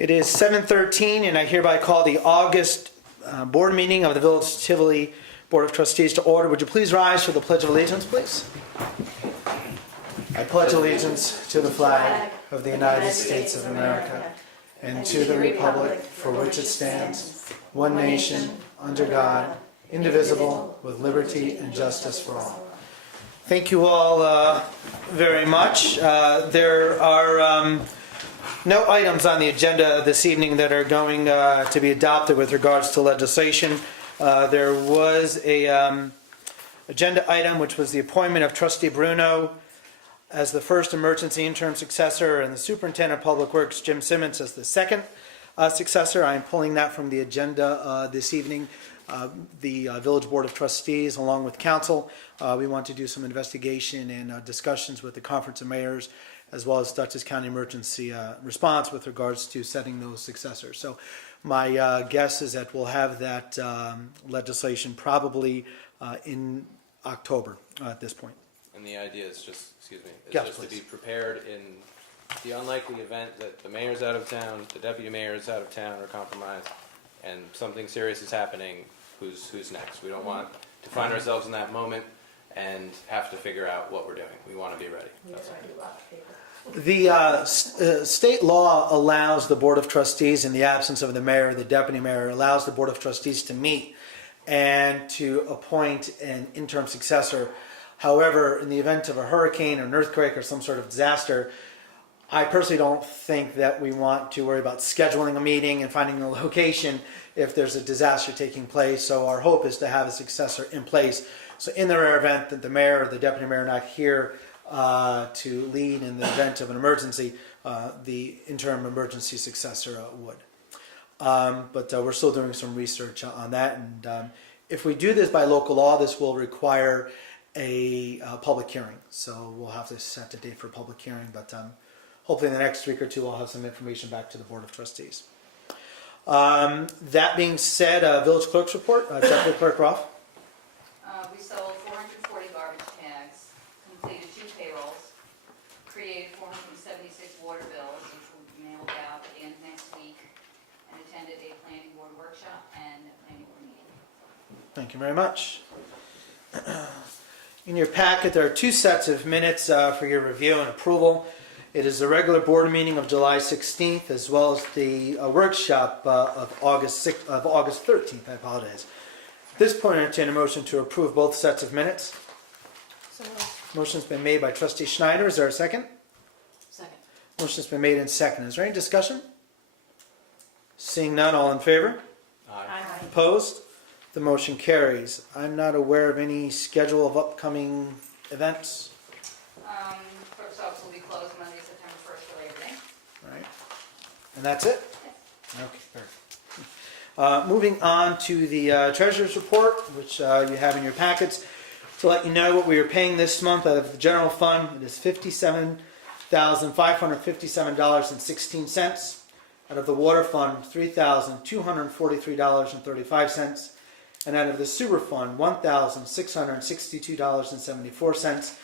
It is 7:13, and I hereby call the August board meeting of the Village Tivoli Board of Trustees to order. Would you please rise for the Pledge of Allegiance, please? I pledge allegiance to the flag of the United States of America and to the republic for which it stands, one nation, under God, indivisible, with liberty and justice for all. Thank you all very much. There are no items on the agenda this evening that are going to be adopted with regards to legislation. There was a agenda item which was the appointment of Trustee Bruno as the first emergency interim successor and the Superintendent of Public Works, Jim Simmons, as the second successor. I am pulling that from the agenda this evening. The Village Board of Trustees, along with Council, we want to do some investigation and discussions with the Conference of Mayors, as well as Dutchess County Emergency Response with regards to setting those successors. So my guess is that we'll have that legislation probably in October at this point. And the idea is just, Yes, just please. to be prepared in the unlikely event that the mayor's out of town, the deputy mayor is out of town or compromised, and something serious is happening. Who's next? We don't want to find ourselves in that moment and have to figure out what we're doing. We want to be ready. That's all. The state law allows the Board of Trustees, in the absence of the mayor or the deputy mayor, allows the Board of Trustees to meet and to appoint an interim successor. However, in the event of a hurricane or an earthquake or some sort of disaster, I personally don't think that we want to worry about scheduling a meeting and finding a location if there's a disaster taking place. So our hope is to have a successor in place. So in the rare event that the mayor or the deputy mayor are not here to lead in the event of an emergency, the interim emergency successor would. But we're still doing some research on that. And if we do this by local law, this will require a public hearing. So we'll have to set a date for a public hearing. But hopefully in the next week or two, we'll have some information back to the Board of Trustees. That being said, Village Clerk's report. Deputy Clerk Roth. We sold 440 garbage tags, completed 2 payrolls, created 476 water bills, which will be mailed out at the end of next week, and attended a planning board workshop and a planning board meeting. Thank you very much. In your packet, there are 2 sets of minutes for your review and approval. It is the regular board meeting of July 16th, as well as the workshop of August 13th. I apologize. At this point, I entertain a motion to approve both sets of minutes. So Motion's been made by Trustee Schneider. Is there a second? Second. Motion's been made and seconded. Is there any discussion? Seeing none, all in favor? Aye. Opposed? The motion carries. I'm not aware of any schedule of upcoming events. Clerk's office will be closed Monday, September 1st for Labor Day. All right. And that's it? Yes. Okay, perfect. Moving on to the treasurer's report, which you have in your packets. To let you know what we are paying this month out of the general fund, it is $57,557.16. Out of the water fund, $3,243.35. And out of the sewer fund, $1,662.74.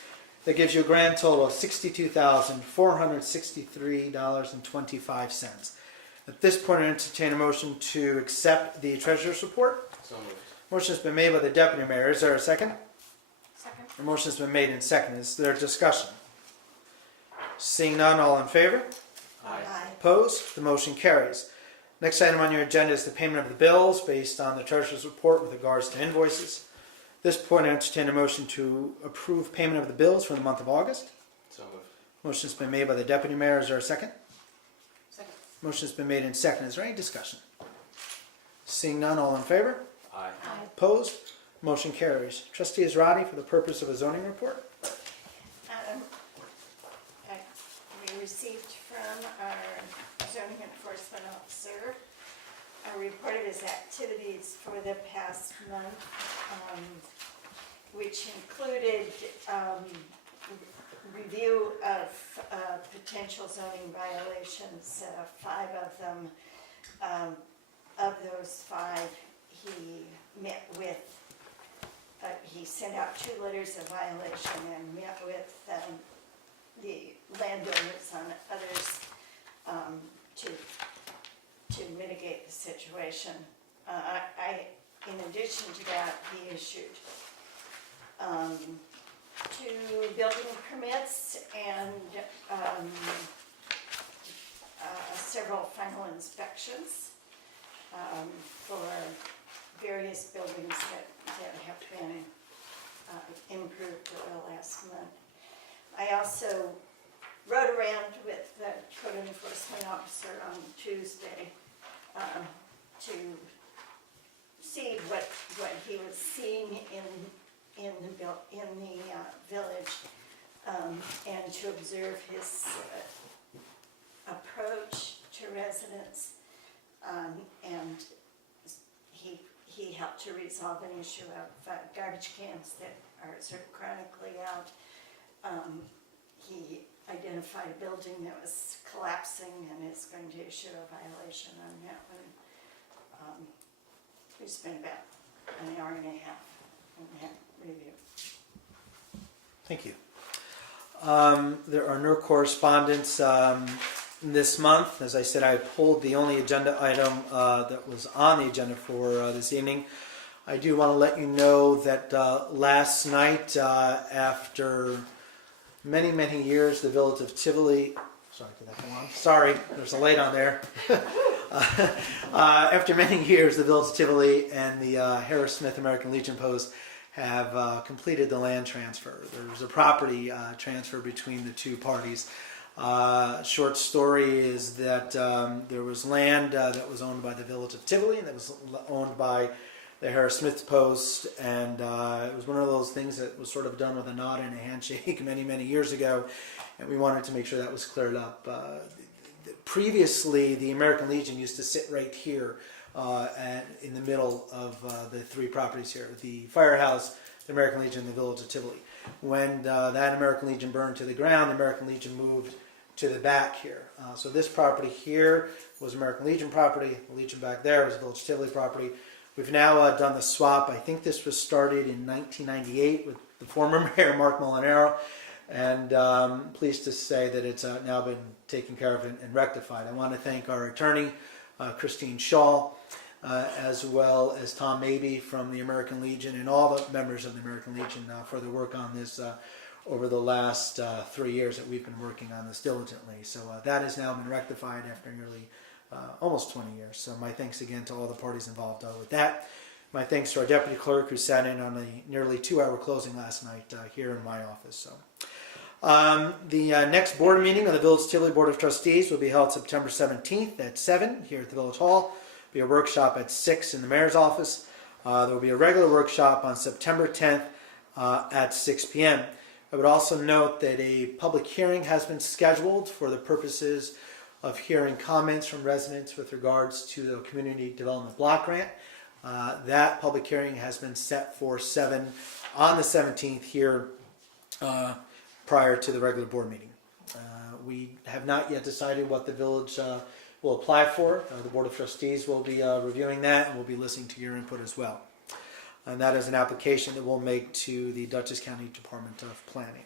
That gives you a grand total of $62,463.25. At this point, I entertain a motion to accept the treasurer's report. So moved. Motion has been made by the deputy mayor. Is there a second? Second. The motion has been made and seconded. Is there discussion? Seeing none, all in favor? Aye. Opposed? The motion carries. Next item on your agenda is the payment of the bills based on the treasurer's report with regards to invoices. At this point, I entertain a motion to approve payment of the bills for the month of August. So moved. Motion has been made by the deputy mayor. Is there a second? Second. Motion has been made and seconded. Is there any discussion? Seeing none, all in favor? Aye. Opposed? Motion carries. Trustee Israedi, for the purpose of a zoning report. We received from our zoning enforcement officer a report of his activities for the past month, which included review of potential zoning violations, 5 of them. Of those 5, he met with, he sent out 2 letters of violation and met with the landowners on others to violation. In addition to that, he issued 2 building permits and several final inspections for various buildings that have been improved over the last month. I also rode around with the code enforcement officer on Tuesday to see what he was seeing in the village and to observe his approach to residents, and he helped to resolve an issue of garbage cans that are sort of chronically out. He identified a building that was collapsing and is going to issue a violation on that one. We spent about an hour and a half on that review. Thank you. There are no correspondence this month. As I said, I pulled the only agenda item that was on the agenda for this evening. I do want to let you know that last night, after many years, the village of Tivoli, sorry, did that come on? Sorry, there's a light on there. After many years, the village of Tivoli and the Harris Smith American Legion Post have completed the land transfer. There was a property transfer between the two parties. Short story is that there was land that was owned by the village of Tivoli and that was owned by the Harris Smith Post, and it was one of those things that was sort of done with a nod and a handshake many years ago, and we wanted to make sure that was cleared up. Previously, the American Legion used to sit right here in the middle of the 3 properties here, the firehouse, the American Legion, and the village of Tivoli. When that American Legion burned to the ground, the American Legion moved to the back here. So this property here was American Legion property. The Legion back there was village of Tivoli property. We've now done the swap. I think this was started in 1998 with the former mayor, Mark Molinaro, and pleased to say that it's now been taken care of and rectified. I want to thank our attorney, Christine Shaw, as well as Tom Mabey from the American Legion and all the members of the American Legion for their work on this over the last 3 years that we've been working on this diligently. So that has now been rectified after nearly almost 20 years. So my thanks again to all the parties involved with that. My thanks to our deputy clerk who sat in on a nearly 2-hour closing last night here in my office. So the next board meeting of the Village Tivoli Board of Trustees will be held September 17th at 7 here at the Village Hall. Be a workshop at 6 in the mayor's office. There will be a regular workshop on September 10th at 6 p.m. I would also note that a public hearing has been scheduled for the purposes of hearing comments from residents with regards to the Community Development Block Grant. That public hearing has been set for 7 on the 17th here prior to the regular board meeting. We have not yet decided what the village will apply for. The Board of Trustees will be reviewing that, and we'll be listening to your input as well. And that is an application that we'll make to the Dutchess County Department of Planning.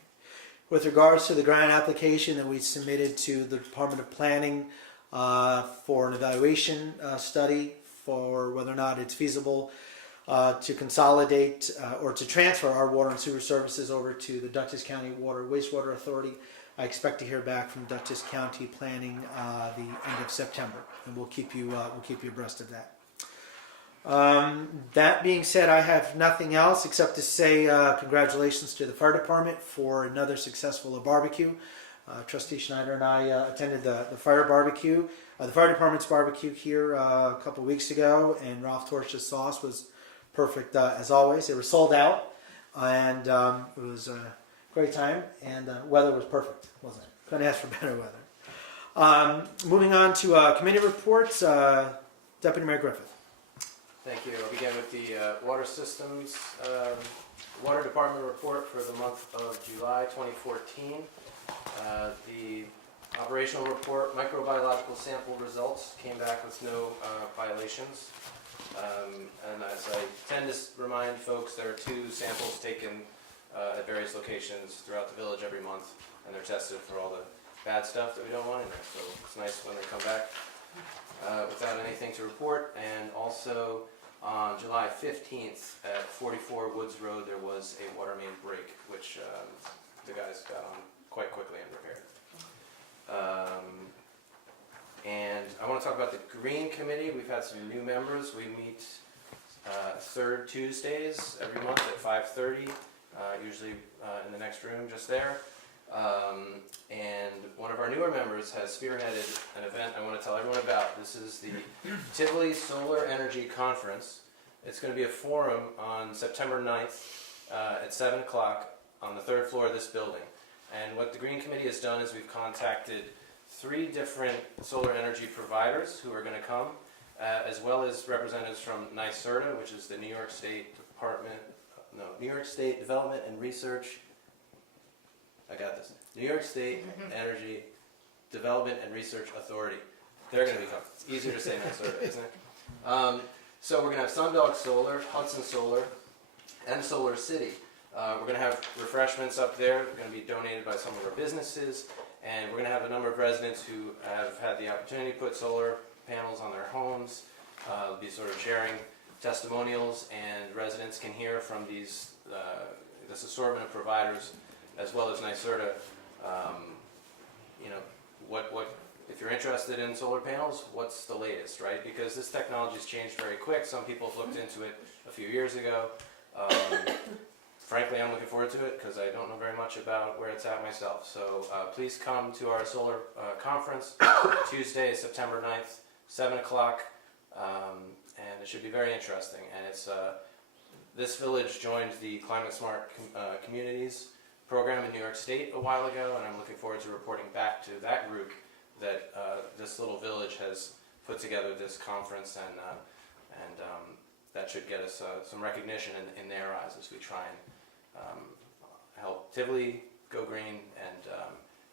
With regards to the grant application that we submitted to the Department of Planning for an evaluation study for whether or not it's feasible to consolidate or to transfer our water and sewer services over to the Dutchess County Water Wastewater Authority, I expect to hear back from Dutchess County Planning the end of September, and we'll keep you abreast of that. That being said, I have nothing else except to say congratulations to the fire department for another successful barbecue. Trustee Schneider and I attended the fire barbecue, the fire department's barbecue here a couple weeks ago, and Ralph Torch's sauce was perfect as always. They were sold out, and it was a great time, and the weather was perfect, wasn't it? Couldn't ask for better weather. Moving on to committee reports, Deputy Mayor Griffith. Thank you. I'll begin with the water systems, water department report for the month of July 2014. The operational report, microbiological sample results came back with no violations. And as I tend to remind folks, there are 2 samples taken at various locations throughout the village every month, and they're tested for all the bad stuff that we don't want in there. So it's nice when they come back. without anything to report. And also on July 15th at 44 Woods Road, there was a water main break, which the guys got on quite quickly and repaired. And I want to talk about the Green Committee. We've had some new members. We meet third Tuesdays every month at 5:30, usually in the next room just there. And one of our newer members has spearheaded an event I want to tell everyone about. This is the Tivoli Solar Energy Conference. It's going to be a forum on September 9th at 7 o'clock on the third floor of this building. And what the Green Committee has done is we've contacted 3 different solar energy providers who are going to come, as well as representatives from NYSERDA, which is the New York State Development and Research. I got this. New York State Energy Development and Research Authority. They're going to be coming. It's easier to say NYSERDA, isn't it? So we're going to have Sundog Solar, Hudson Solar, and Solar City. We're going to have refreshments up there. They're going to be donated by some of our businesses. And we're going to have a number of residents who have had the opportunity to put solar panels on their homes. They'll be sort of sharing testimonials, and residents can hear from this assortment of providers, as well as NYSERDA. What if you're interested in solar panels, what's the latest, right? Because this technology has changed very quick. Some people have looked into it a few years ago. Frankly, I'm looking forward to it because I don't know very much about where it's at myself. So please come to our solar conference Tuesday, September 9th, 7 o'clock, and it should be very interesting. And it's this village joined the Climate Smart Communities program in New York State a while ago, and I'm looking forward to reporting back to that group that this little village has put together this conference, and that should get us some recognition in their eyes as we try and help Tivoli go green and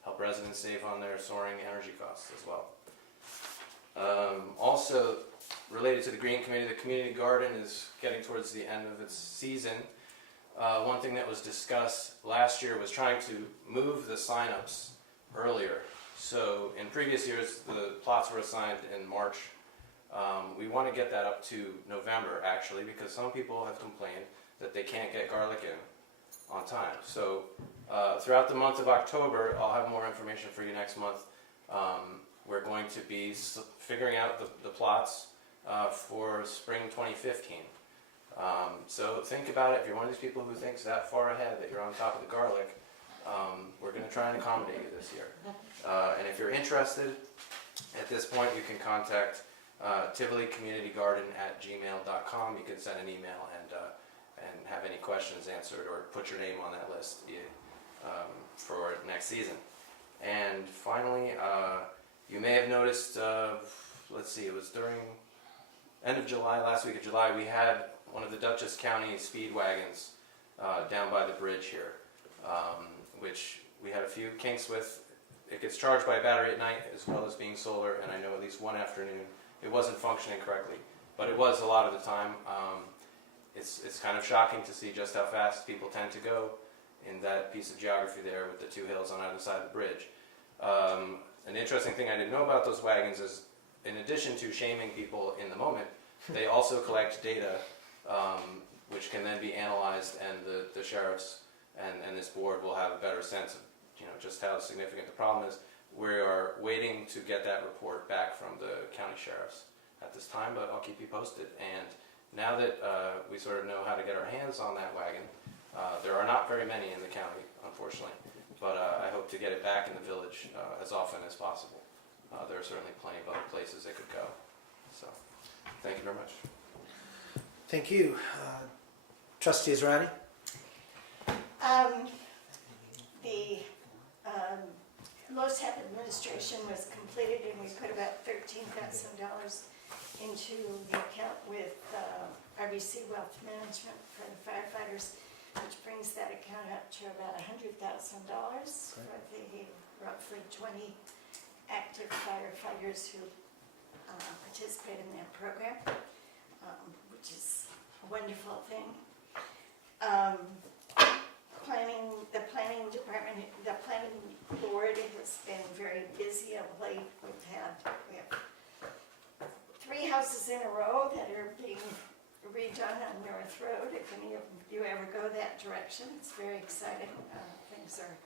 help residents save on their soaring energy costs as well. Also, related to the Green Committee, the community garden is getting towards the end of its season. One thing that was discussed last year was trying to move the signups earlier. So in previous years, the plots were assigned in March. We want to get that up to November, actually, because some people have complained that they can't get garlic in on time. So throughout the month of October, I'll have more information for you next month. We're going to be figuring out the plots for spring 2015. So think about it. If you're one of these people who thinks that far ahead, that you're on top of the garlic, we're going to try and accommodate you this year. And if you're interested, at this point, you can contact TivoliCommunityGarden@gmail.com. You can send an email and have any questions answered, or put your name on that list for next season. And finally, you may have noticed, let's see, it was during end of July, last week of July, we had one of the Dutchess County speed wagons down by the bridge here, which we had a few kinks with. It gets charged by a battery at night as well as being solar, and I know at least one afternoon it wasn't functioning correctly, but it was a lot of the time. It's kind of shocking to see just how fast people tend to go in that piece of geography there with the 2 hills on either side of the bridge. An interesting thing I didn't know about those wagons is, in addition to shaming people in the moment, they also collect data, which can then be analyzed, and the sheriffs and this board will have a better sense of just how significant the problem is. We are waiting to get that report back from the county sheriffs at this time, but I'll keep you posted. And now that we sort of know how to get our hands on that wagon, there are not very many in the county, unfortunately, but I hope to get it back in the village as often as possible. There are certainly plenty of other places it could go. So, thank you very much. Thank you. Trustees Ronnie? The LoSAP administration was completed, and we put about $13,000 into the account with RBC Wealth Management for the firefighters, which brings that account up to about $100,000 for the roughly 20 active firefighters who participate in that program, which is a wonderful thing. The planning department, the planning board has been very busy of late. We have houses in a row that are being redone on North Road. If any of you ever go that direction, it's very exciting. Things are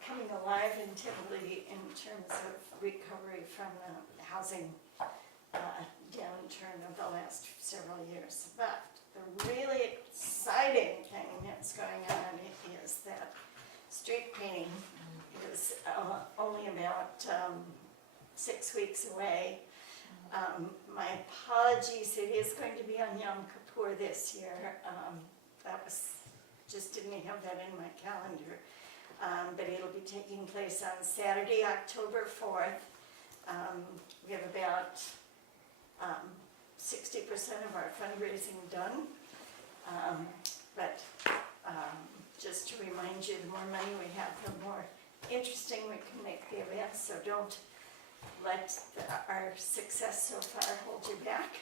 coming alive in Tivoli in terms of recovery from the housing downturn of the last several years. But the really exciting thing that's going on is that street painting is only about 6 weeks away. My apologies, it is going to be on Yom Kippur this year. Just didn't have that in my calendar. But it'll be taking place on Saturday, October 4th. We have about 60% of our fundraising done. But just to remind you, the more money we have, the more interesting we can make the event. So don't let our success so far hold you back.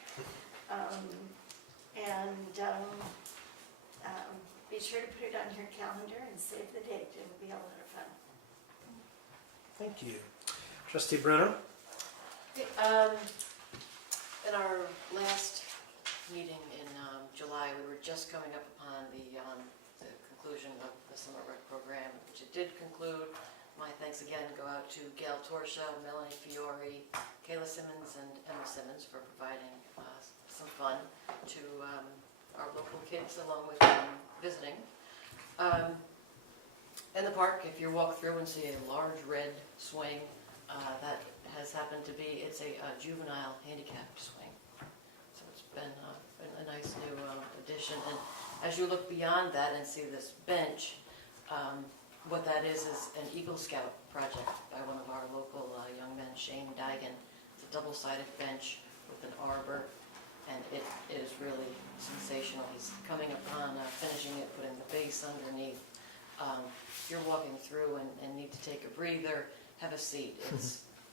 Be sure to put it on your calendar and save the date. It'll be a lot of fun. Thank you. Trustee Brunner? In our last meeting in July, we were just coming up upon the conclusion of the summer rec program, which it did conclude. My thanks again go out to Gail Torsha, Melanie Fiore, Kayla Simmons, and Emma Simmons for providing some fun to our local kids along with visiting. In the park, if you walk through and see a large red swing, that has happened to be, it's a juvenile handicapped swing. So it's been a nice new addition. And as you look beyond that and see this bench, what that is an Eagle Scout project by one of our local young men, Shane Digan. It's a double-sided bench with an arbor, and it is really sensational. He's coming upon finishing it, putting the base underneath. If you're walking through and need to take a breather, have a seat.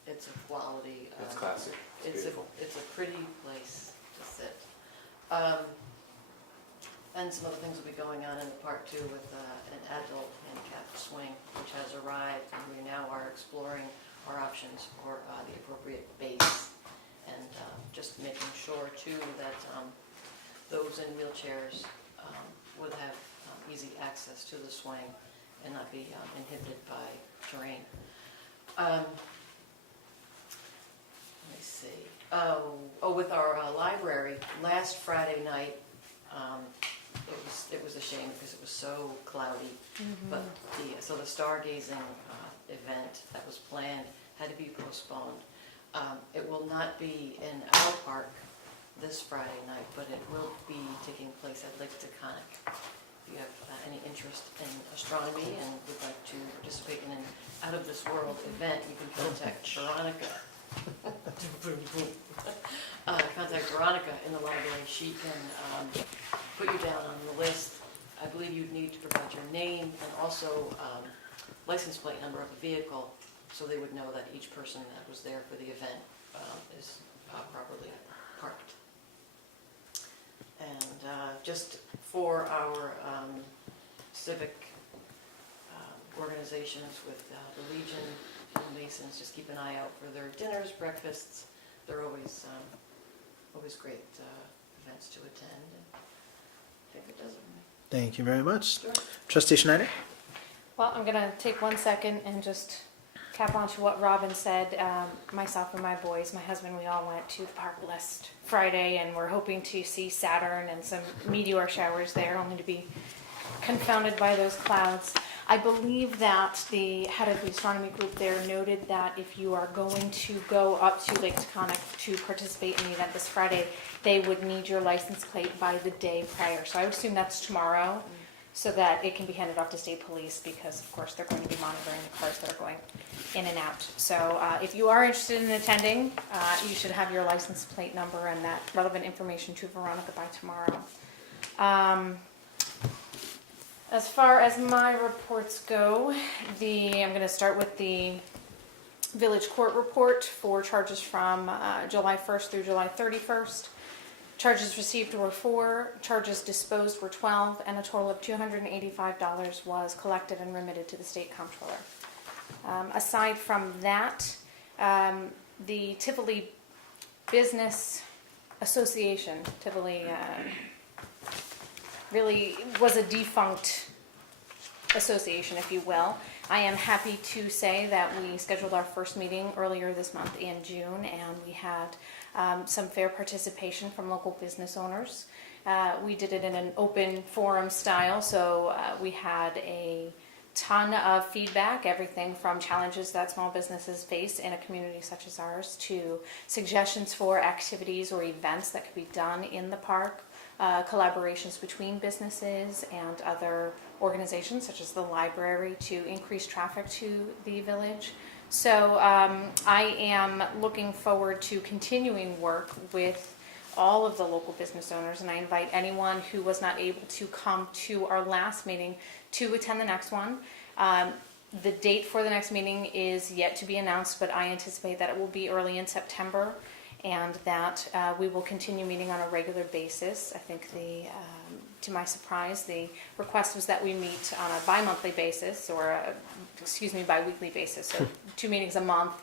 It's a quality. It's classic. It's beautiful. It's a pretty place to sit. And some other things will be going on in the park too with an adult handicapped swing, which has arrived, and we now are exploring our options for the appropriate base, and just making sure too that those in wheelchairs would have easy access to the swing and not be inhibited by terrain. Let me see. With our library, last Friday night, it was a shame because it was so cloudy. But the stargazing event that was planned had to be postponed. It will not be in our park this Friday night, but it will be taking place at Lake Taconic. If you have any interest in astronomy and would like to participate in an out-of-this-world event, you can contact Veronica. Contact Veronica in the library. She can put you down on the list. I believe you'd need to provide your name and also license plate number of the vehicle, so they would know that each person that was there for the event is properly parked. And just for our civic organizations with the Legion and Masons, just keep an eye out for their dinners, breakfasts. They're always great events to attend. And I think it does it. Thank you very much. Sure. Trustee Schneider? Well, I'm going to take 1 second and just cap onto what Robin said. Myself and my boys, my husband, we all went to the park last Friday, and we're hoping to see Saturn and some meteor showers there, only to be confounded by those clouds. I believe that the head of the astronomy group there noted that if you are going to go up to Lake Taconic to participate in the event this Friday, they would need your license plate by the day prior. So I would assume that's tomorrow, so that it can be handed off to state police, because of course they're going to be monitoring the cars that are going in and out. So if you are interested in attending, you should have your license plate number and that relevant information to Veronica by tomorrow. As far as my reports go, I'm going to start with the village court report for charges from July 1st through July 31st. Charges received were 4, charges disposed were 12, and a total of $285 was collected and remitted to the state comptroller. Aside from that, the Tivoli business association. Tivoli really was a defunct association, if you will. I am happy to say that we scheduled our first meeting earlier this month in June, and we had some fair participation from local business owners. We did it in an open forum style, so we had a ton of feedback, everything from challenges that small businesses face in a community such as ours to suggestions for activities or events that could be done in the park, collaborations between businesses and other organizations such as the library to increase traffic to the village. So I am looking forward to continuing work with all of the local business owners, and I invite anyone who was not able to come to our last meeting to attend the next one. The date for the next meeting is yet to be announced, but I anticipate that it will be early in September, and that we will continue meeting on a regular basis. I think to my surprise, the request was that we meet on a bi-monthly basis, or bi-weekly basis, so 2 meetings a month,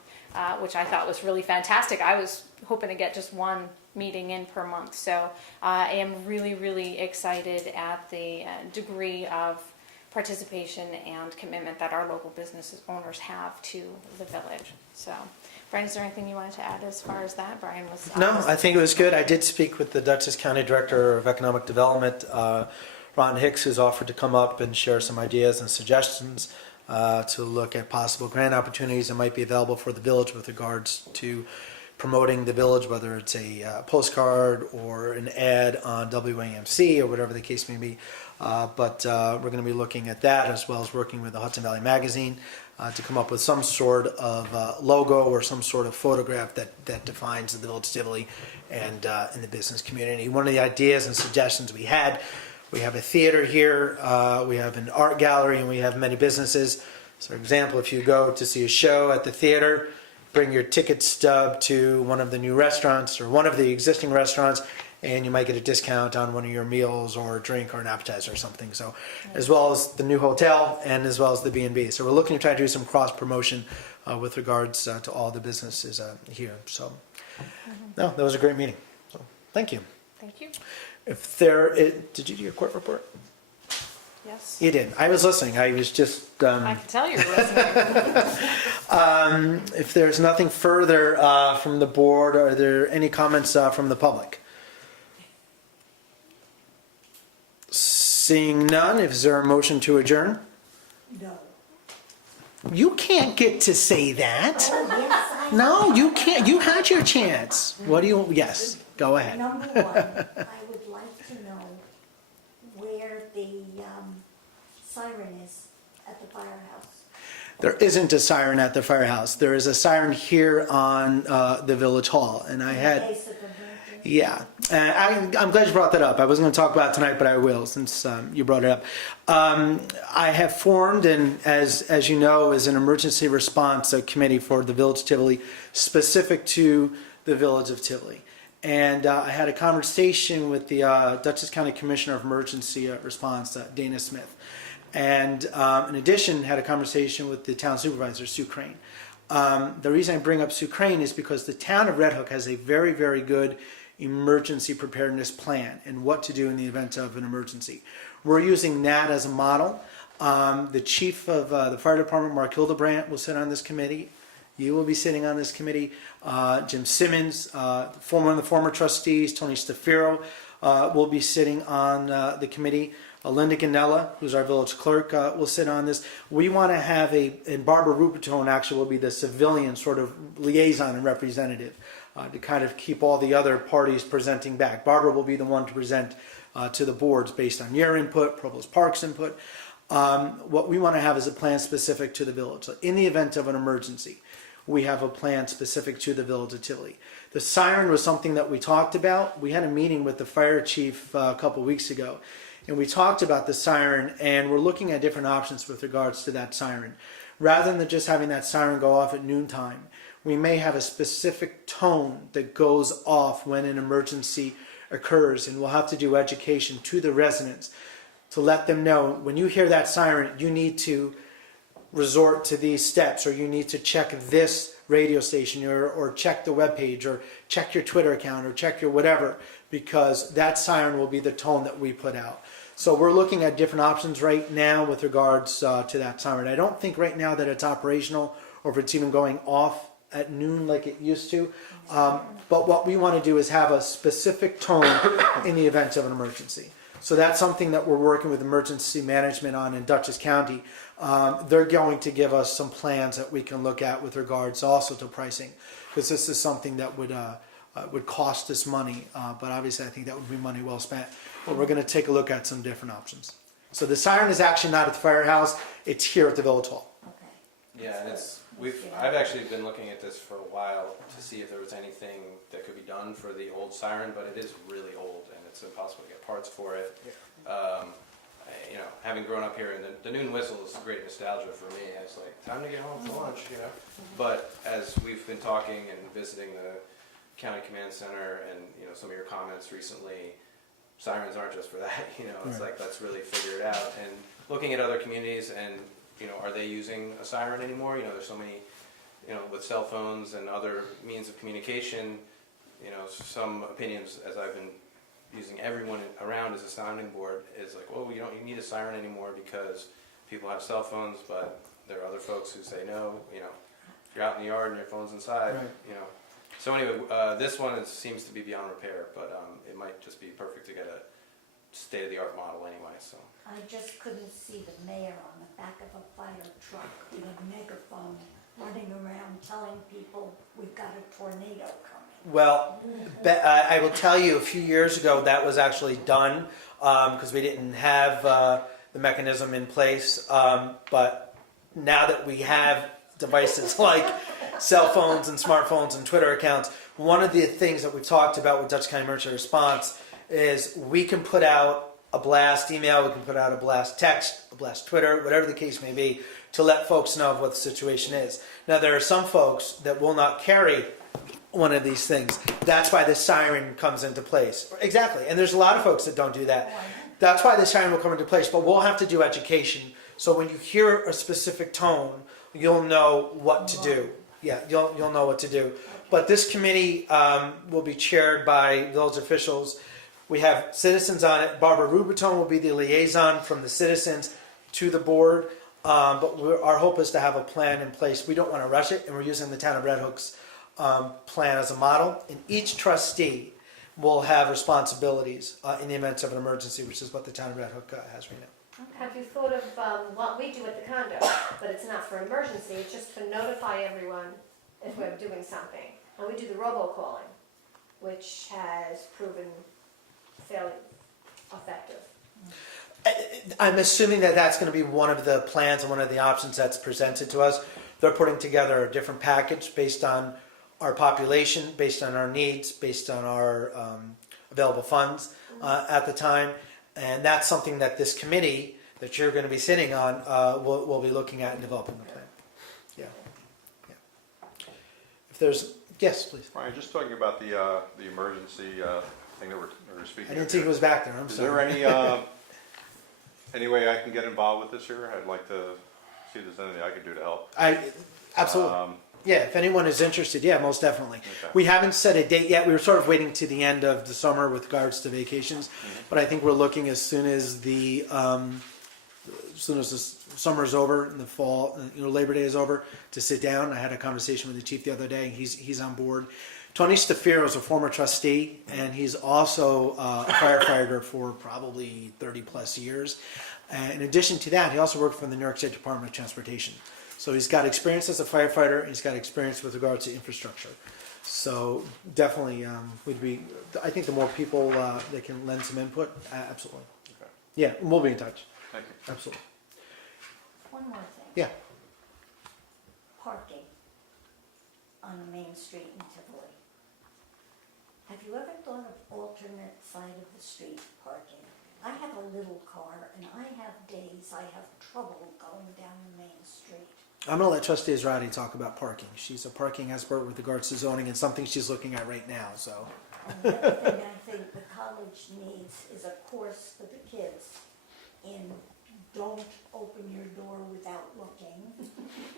which I thought was really fantastic. I was hoping to get just one meeting in per month, so I am really, really excited at the degree of participation and commitment that our local business owners have to the village. So, Brian, is there anything you wanted to add as far as that? Brian was... No, I think it was good. I did speak with the Dutchess County Director of Economic Development, Ron Hicks, who's offered to come up and share some ideas and suggestions to look at possible grant opportunities that might be available for the village with regards to promoting the village, whether it's a postcard or an ad on WAMC or whatever the case may be. But we're going to be looking at that, as well as working with the Hudson Valley Magazine to come up with some sort of logo or some sort of photograph that defines the village of Tivoli and in the business community. One of the ideas and suggestions we have a theater here, we have an art gallery, and we have many businesses. So, for example, if you go to see a show at the theater, bring your ticket stub to one of the new restaurants or one of the existing restaurants, and you might get a discount on one of your meals or a drink or an appetizer or something. So, as well as the new hotel and as well as the B&B. So we're looking to try to do some cross promotion with regards to all the businesses here. So, no, that was a great meeting. So, thank you. Thank you. Did you do your court report? Yes. You did. I was listening. I was just. I can tell you're listening. If there's nothing further from the board, are there any comments from the public? Seeing none, is there a motion to adjourn? No. You can't get to say that. Oh, yes, I No, you can't. You had your chance. What do you? Yes, go ahead. Number one, I would like to know where the siren is at the firehouse. There isn't a siren at the firehouse. There is a siren here on the village hall, and I In had. case of emergency. Yeah, I'm glad you brought that up. I wasn't going to talk about it tonight, but I will since you brought it up. I have formed, and as you know, is an emergency response committee for the Village of Tivoli, specific to the Village of Tivoli. And I had a conversation with the Dutchess County Commissioner of Emergency Response, Dana Smith. And in addition, had a conversation with the town supervisor, Sue Crane. The reason I bring up Sue Crane is because the town of Red Hook has a very, very good emergency preparedness plan and what to do in the event of an emergency. We're using that as a model. The chief of the fire department, Mark Hildebrandt, will sit on this committee. You will be sitting on this committee. Jim Simmons, one of the former trustees, Tony Stafiro, will be sitting on the committee. Linda Ganella, who's our village clerk, will sit on this. We want to have and Barbara Rupertone actually will be the civilian sort of liaison and representative to kind of keep all the other parties presenting back. Barbara will be the one to present to the boards based on your input, Provost Park's input. What we want to have is a plan specific to the village. So in the event of an emergency, we have a plan specific to the village of Tivoli. The siren was something that we talked about. We had a meeting with the fire chief a couple weeks ago, and we talked about the siren, and we're looking at different options with regards to that siren. Rather than just having that siren go off at noontime, we may have a specific tone that goes off when an emergency occurs, and we'll have to do education to the residents to let them know when you hear that siren, you need to resort to these steps, or you need to check this radio station or check the webpage or check your Twitter account or check your whatever, because that siren will be the tone that we put out. So we're looking at different options right now with regards to that siren. I don't think right now that it's operational or if it's even going off at noon like it used to. But what we want to do is have a specific tone in the event of an emergency. So that's something that we're working with emergency management on in Dutchess County. They're going to give us some plans that we can look at with regards also to pricing, because this is something that would cost us money, but obviously I think that would be money well spent. But we're going to take a look at some different options. So the siren is actually not at the firehouse; it's here at the Village Hall. Okay. Yeah, and I've actually been looking at this for a while to see if there was anything that could be done for the old siren, but it is really old and it's impossible to get parts for it. You know, having grown up here, and the noon whistle is great nostalgia for me. It's like, time to get home for lunch, you know. But as we've been talking and visiting the county command center and, you know, some of your comments recently, sirens aren't just for that, you know. It's Right. like, let's really figure it out. And looking at other communities and, you know, are they using a siren anymore? You know, there's so many, you know, with cell phones and other means of communication, you know, some opinions, as I've been using everyone around as a sounding board, is like, well, you don't need a siren anymore because people have cell phones, but there are other folks who say no, you know, if you're out in the yard and your phone's inside, Right. you know. So anyway, this one seems to be beyond repair, but it might just be perfect to get a state-of-the-art model anyway, so. I just couldn't see the mayor on the back of a fire truck with a megaphone running around telling people we've got a tornado coming. Well, I will tell you, a few years ago that was actually done because we didn't have the mechanism in place. But now that we have devices like cell phones and smartphones and Twitter accounts, one of the things that we've talked about with Dutch County Emergency Response is we can put out a blast email, we can put out a blast text, a blast Twitter, whatever the case may be, to let folks know of what the situation is. Now, there are some folks that will not carry one of these things. That's why the siren comes into place. Exactly. And there's a lot of folks that don't do that. That's why the siren will come into place. But we'll have to do education. So when you hear a specific tone, you'll know what to do. Yeah, you'll know what to do. But this committee will be chaired by village officials. We have citizens on it. Barbara Ruberton will be the liaison from the citizens to the board. But our hope is to have a plan in place. We don't want to rush it, and we're using the town of Red Hook's plan as a model. And each trustee will have responsibilities in the event of an emergency, which is what the town of Red Hook has right now. Have you thought of what we do at the condo, but it's not for emergency, it's just to notify everyone if we're doing something. And we do the robocalling, which has proven fairly effective. I'm assuming that that's going to be one of the plans and one of the options that's presented to us. They're putting together a different package based on our population, based on our needs, based on our available funds at the time. And that's something that this committee that you're going to be sitting on will be looking at and developing the plan. Yeah. If there's, yes, please. Brian, just talking about the emergency thing that we're speaking I of. didn't think it was back there. I'm Is sorry. there any way I can get involved with this year? I'd like to see if there's anything I could do to help. Absolutely. Yeah, if anyone is interested, yeah, most definitely. Okay. We haven't set a date yet. We were sort of waiting to the end of the summer with regards to vacations, but I think we're looking as soon as the summer is over and the fall, Labor Day is over, to sit down. I had a conversation with the chief the other day. He's on board. Tony Stafiro is a former trustee, and he's also a firefighter for probably 30 plus years. And in addition to that, he also worked for the New York State Department of Transportation. So he's got experience as a firefighter, and he's got experience with regards to infrastructure. So definitely I think the more people that can lend some input, absolutely. Okay. Yeah, we'll be in touch. Thank you. Absolutely. One more thing. Yeah. Parking on the main street in Tivoli. Have you ever thought of alternate side of the street parking? I have a little car, and I have days I have trouble going down the main street. I'm going to let Trustee Israedi talk about parking. She's a parking expert with regards to zoning and something she's looking at right now. So. And the other thing I think the college needs is a course for the kids in don't open your door without looking,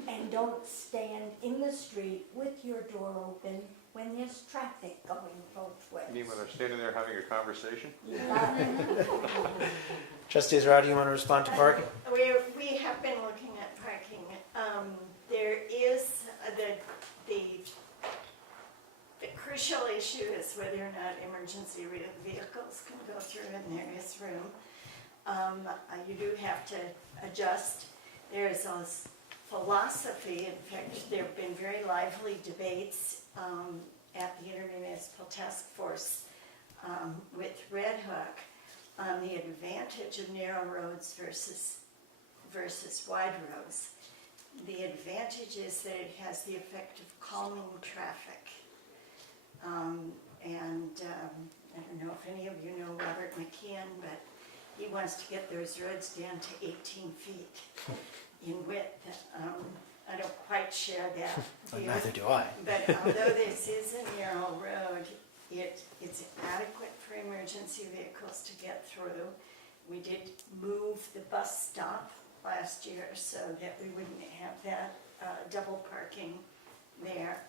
and don't stand in the street with your door open when there's traffic going both ways. You mean when they're standing there having a conversation? You got it. Trustees Rowdy, you want to respond to parking? We have been looking at parking. There is the crucial issue is whether or not emergency vehicles can go through, and there is room. You do have to adjust. There is a philosophy, in fact, there have been very lively debates at the Intermunicipal Task Force with Red Hook on the advantage of narrow roads versus wide roads. The advantage is that it has the effect of calming traffic. I don't know if any of you know Robert McKeon, but he wants to get those roads down to 18 feet in width. I don't quite share that view. Neither do I. But although this is a narrow road, it's adequate for emergency vehicles to get through. We did move the bus stop last year so that we wouldn't have that double parking there.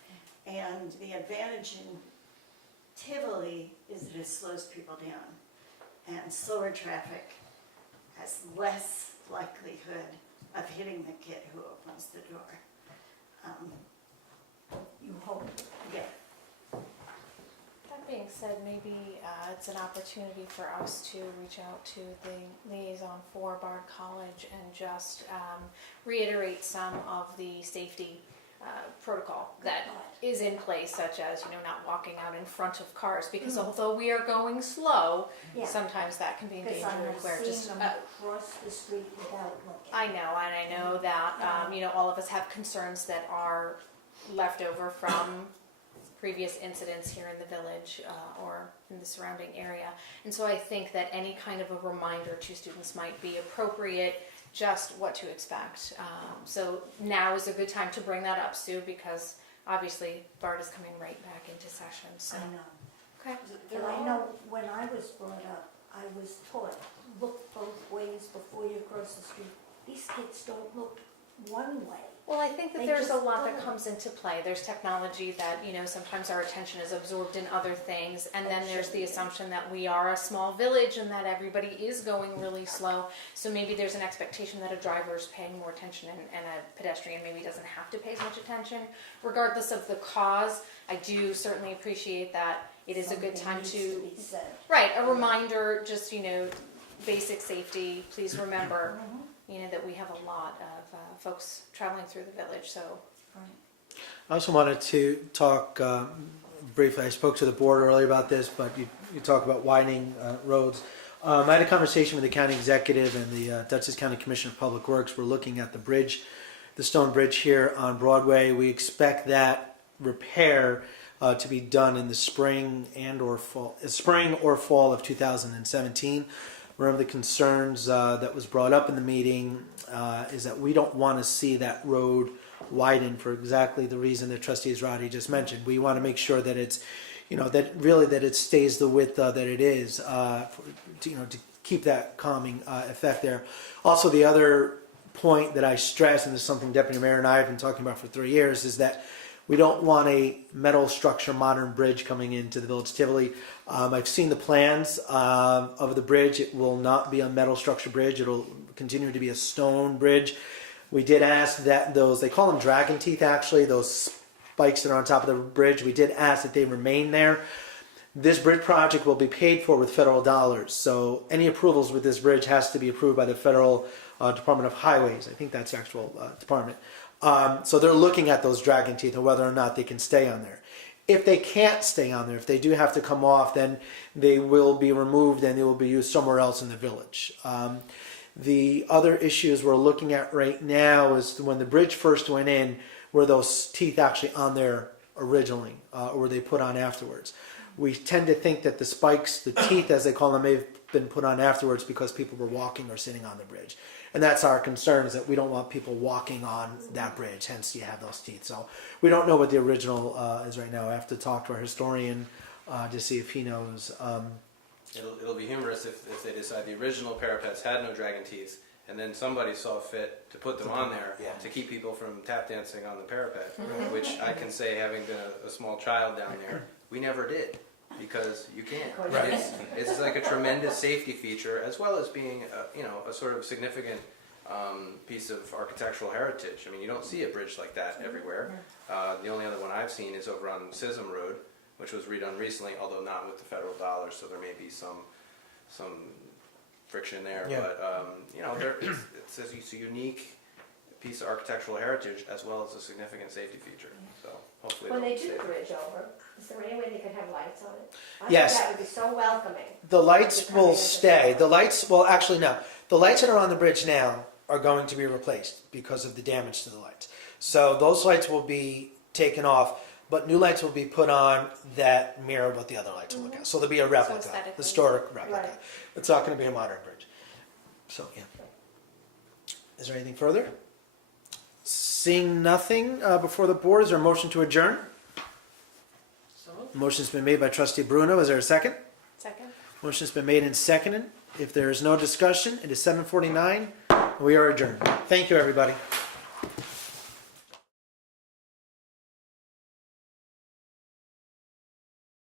And the advantage in Tivoli is that it slows people down. And slower traffic has less likelihood of hitting the kid who opens the door. You hope. Yeah. That being said, maybe it's an opportunity for us to reach out to the liaison for Bard College and just reiterate some of the safety protocol that is in place, such as, not walking out in front of cars, because although we are going slow, Yeah. sometimes that can be Because I endangered. have Where seen just them cross the street without looking. I know, and I know that all of us have concerns that are left over from previous incidents here in the village or in the surrounding area. And so I think that any kind of a reminder to students might be appropriate, just what to expect. So now is a good time to bring that up, Sue, because obviously BART is coming right back into session. So. I know. Okay. And I know when I was brought up, I was taught, look both ways before you cross the street. These kids don't look one way. Well, I think that They there's a just lot that don't. comes into play. There's technology that, sometimes our attention is absorbed in other things. And then there's the assumption that we are a small village and that everybody is going really slow. So maybe there's an expectation that a driver is paying more attention and a pedestrian maybe doesn't have to pay as much attention. Regardless of the cause, I do certainly appreciate that it is a good Something time needs to be said. right, a reminder, just, basic safety. Please remember, that we have a lot of folks traveling through the village, so. I also wanted to talk briefly. I spoke to the board earlier about this, but you talk about widening roads. I had a conversation with the county executive and the Dutchess County Commissioner of Public Works. We're looking at the bridge, the stone bridge here on Broadway. We expect that repair to be done in the spring or fall of 2017. One of the concerns that was brought up in the meeting is that we don't want to see that road widen for exactly the reason that Trustees Roddy just mentioned. We want to make sure that it's, that it stays the width that it is, to keep that calming effect there. Also, the other point that I stress, and this is something Deputy Mayor and I have been talking about for 3 years, is that we don't want a metal structure modern bridge coming into the Village of Tivoli. I've seen the plans of the bridge. It will not be a metal structure bridge. It'll continue to be a stone bridge. We did ask that they call them dragon teeth actually, those spikes that are on top of the bridge. We did ask that they remain there. This bridge project will be paid for with federal dollars. So any approvals with this bridge has to be approved by the Federal Department of Highways. I think that's the actual department. So they're looking at those dragon teeth and whether or not they can stay on there. If they can't stay on there, if they do have to come off, then they will be removed and they will be used somewhere else in the village. The other issues we're looking at right now is when the bridge first went in, were those teeth actually on there originally, or were they put on afterwards? We tend to think that the spikes, the teeth as they call them, may have been put on afterwards because people were walking or sitting on the bridge. And that's our concern, is that we don't want people walking on that bridge, hence you have those teeth. So we don't know what the original is right now. I have to talk to our historian to see if he knows. It'll be humorous if they decide the original parapets had no dragon teeth and then somebody saw fit to put them on there Yeah. to keep people from tap dancing on the parapet, which I can say, having been a small child down there, we never did, because you can't. Right. It's like a tremendous safety feature, as well as being a sort of significant piece of architectural heritage. I mean, you don't see a bridge like that everywhere. The only other one I've seen is over on Sism Road, which was redone recently, although not with the federal dollars, so there may be some friction there. Yeah. But it's a unique piece of architectural heritage as well as a significant safety feature. So hopefully When they'll they do stay the there. bridge over, is there any way they could have lights on it? I Yes. think that would be so welcoming. The lights If you come will in as a stay. town. The lights, well, actually, no. The lights that are on the bridge now are going to be replaced because of the damage to the lights. So those lights will be taken off, but new lights will be put on that mirror what the other lights will look at. So there'll be a replica, aesthetically. historic replica. Right. It's not going to be a modern bridge. So, yeah. Is there anything further? Seeing nothing before the board, is there a motion to adjourn? So, Motion's been made by trustee Bruno. Is there a second? Second. Motion's been made and seconded. If there is no discussion, it is 7:49. We are adjourned. Thank you, everybody.